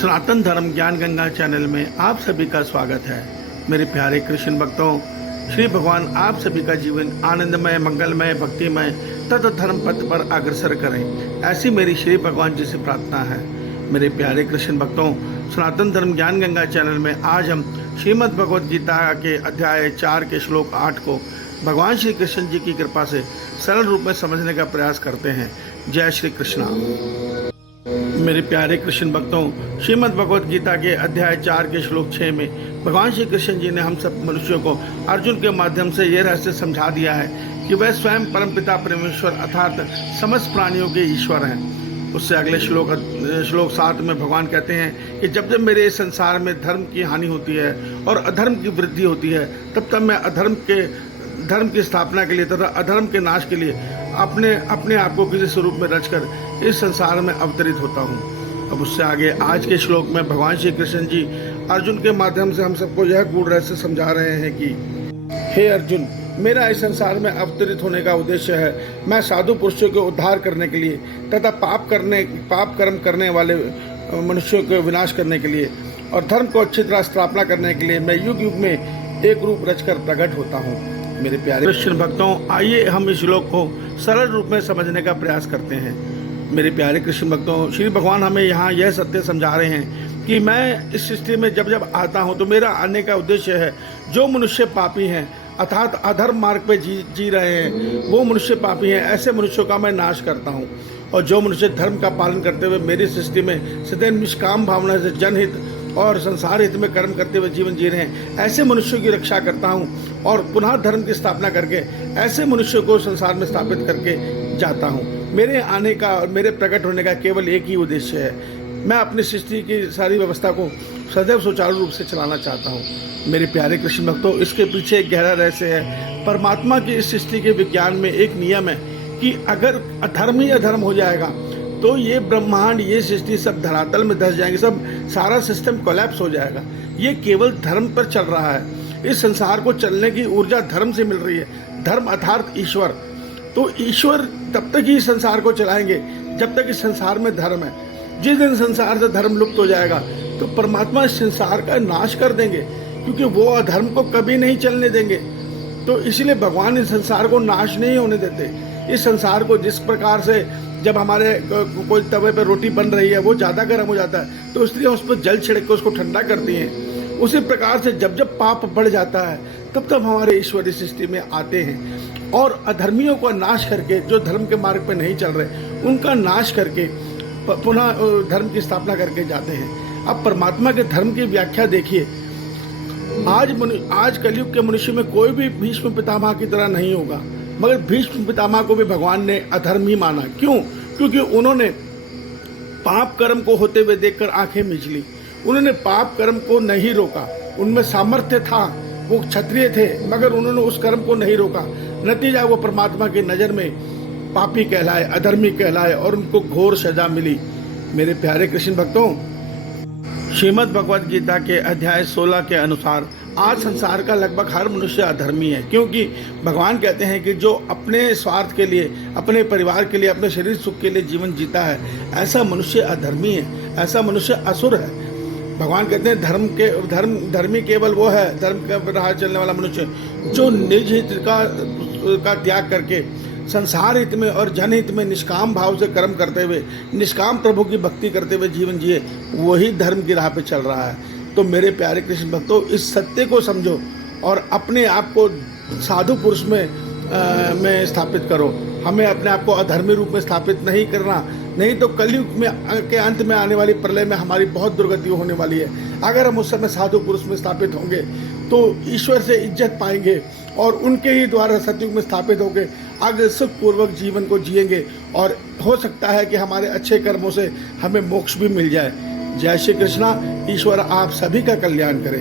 सनातन धर्म ज्ञान गंगा चैनल में आप सभी का स्वागत है। मेरे प्यारे कृष्ण भक्तों, श्री भगवान आप सभी का जीवन आनंदमय, मंगलमय, भक्तिमय तथा धर्म पथ पर अग्रसर करें, ऐसी मेरी श्री भगवान जी से प्रार्थना है। मेरे प्यारे कृष्ण भक्तों, सनातन धर्म ज्ञान गंगा चैनल में आज हम श्रीमद् भगवद गीता के अध्याय 4 के श्लोक 8 को भगवान श्री कृष्ण जी की कृपा से सरल रूप में समझने का प्रयास करते हैं। जय श्री कृष्णा। मेरे प्यारे कृष्ण भक्तों, श्रीमद् भगवद गीता के अध्याय 4 के श्लोक 6 में भगवान श्री कृष्ण जी ने हम सब मनुष्यों को अर्जुन के माध्यम से यह रहस्य समझा दिया है कि वह स्वयं परमपिता परमेश्वर अर्थात समस्त प्राणियों के ईश्वर हैं। उससे अगले श्लोक 7 में भगवान कहते हैं कि जब जब मेरे संसार में धर्म की हानि होती है और अधर्म की वृद्धि होती है, तब तब मैं धर्म की स्थापना के लिए तथा अधर्म के नाश के लिए अपने आप को किसी स्वरूप में रचकर इस संसार में अवतरित होता हूँ। अब उससे आगे आज के श्लोक में भगवान श्री कृष्ण जी अर्जुन के माध्यम से हम सबको यह गूढ़ रहस्य समझा रहे हैं कि हे अर्जुन, मेरा इस संसार में अवतरित होने का उद्देश्य है मैं साधु पुरुषों के उद्धार करने के लिए तथा पाप कर्म करने वाले मनुष्यों को विनाश करने के लिए और धर्म को अच्छी तरह स्थापना करने के लिए मैं युग युग में एक रूप रचकर प्रकट होता हूँ। मेरे प्यारे कृष्ण भक्तों, आइए हम इस श्लोक को सरल रूप में समझने का प्रयास करते हैं। मेरे प्यारे कृष्ण भक्तों, श्री भगवान हमें यहाँ यह सत्य समझा रहे हैं कि मैं इस सृष्टि में जब जब आता हूँ तो मेरा आने का उद्देश्य है जो मनुष्य पापी हैं अर्थात अधर्म मार्ग पे जी रहे हैं, वो मनुष्य पापी हैं, ऐसे मनुष्यों का मैं नाश करता हूँ। और जो मनुष्य धर्म का पालन करते हुए मेरी सृष्टि में सदैव निष्काम भावना से जनहित और संसार हित में कर्म करते हुए जीवन जी रहे हैं, ऐसे मनुष्यों की रक्षा करता हूँ और पुनः धर्म की स्थापना करके ऐसे मनुष्यों को संसार में स्थापित करके जाता हूँ। मेरे आने का और मेरे प्रकट होने का केवल एक ही उद्देश्य है, मैं अपनी सृष्टि की सारी व्यवस्था को सदैव सुचारू रूप से चलाना चाहता हूँ। मेरे प्यारे कृष्ण भक्तों, इसके पीछे एक गहरा रहस्य है। परमात्मा की इस सृष्टि के विज्ञान में एक नियम है कि अगर अधर्म ही अधर्म हो जाएगा तो ये ब्रह्मांड, ये सृष्टि सब धरातल में धस जाएंगे, सब सारा सिस्टम कोलैप्स हो जाएगा। ये केवल धर्म पर चल रहा है। इस संसार को चलने की ऊर्जा धर्म से मिल रही है। धर्म अर्थात ईश्वर। तो ईश्वर तब तक ही संसार को चलाएंगे जब तक इस संसार में धर्म है। जिस दिन संसार से धर्म लुप्त हो जाएगा तो परमात्मा इस संसार का नाश कर देंगे, क्योंकि वो अधर्म को कभी नहीं चलने देंगे। तो इसलिए भगवान इस संसार को नाश नहीं होने देते। इस संसार को जिस प्रकार से जब हमारे कोई तवे पर रोटी बन रही है, वो ज़्यादा गर्म हो जाता है तो इसलिए उस पर जल छिड़क के उसको ठंडा करती हैं, उसी प्रकार से जब जब पाप बढ़ जाता है तब तब हमारे ईश्वरीय सृष्टि में आते हैं और अधर्मियों का नाश करके, जो धर्म के मार्ग पर नहीं चल रहे उनका नाश करके पुनः धर्म की स्थापना करके जाते हैं। अब परमात्मा के धर्म की व्याख्या देखिए। आज कलयुग के मनुष्य में कोई भी भीष्म पितामह की तरह नहीं होगा, मगर भीष्म पितामह को भी भगवान ने अधर्म ही माना। क्यों? क्योंकि उन्होंने पाप कर्म को होते हुए देखकर आंखें मीच ली। उन्होंने पाप कर्म को नहीं रोका। उनमें सामर्थ्य था, वो क्षत्रिय थे, मगर उन्होंने उस कर्म को नहीं रोका। नतीजा वो परमात्मा की नज़र में पापी कहलाए, अधर्मी कहलाए और उनको घोर सजा मिली। मेरे प्यारे कृष्ण भक्तों, श्रीमद् भगवद गीता के अध्याय 16 के अनुसार आज संसार का लगभग हर मनुष्य अधर्मी है, क्योंकि भगवान कहते हैं कि जो अपने स्वार्थ के लिए, अपने परिवार के लिए, अपने शरीर सुख के लिए जीवन जीता है, ऐसा मनुष्य अधर्मी है, ऐसा मनुष्य असुर है। भगवान कहते हैं धर्मी केवल वो है, धर्म का राह चलने वाला मनुष्य जो निज हित का त्याग करके संसार हित में और जनहित में निष्काम भाव से कर्म करते हुए, निष्काम प्रभु की भक्ति करते हुए जीवन जिए, वही धर्म की राह पे चल रहा है। तो मेरे प्यारे कृष्ण भक्तों, इस सत्य को समझो और अपने आप को साधु पुरुष में स्थापित करो। हमें अपने आप को अधर्मी रूप में स्थापित नहीं करना, नहीं तो कलयुग में के अंत में आने वाली प्रलय में हमारी बहुत दुर्गति होने वाली है। अगर हम उस समय साधु पुरुष में स्थापित होंगे तो ईश्वर से इज्जत पाएंगे और उनके ही द्वारा सतयुग में स्थापित होकर आगे सुखपूर्वक जीवन को जिएंगे और हो सकता है कि हमारे अच्छे कर्मों से हमें मोक्ष भी मिल जाए। जय श्री कृष्णा। ईश्वर आप सभी का कल्याण करें।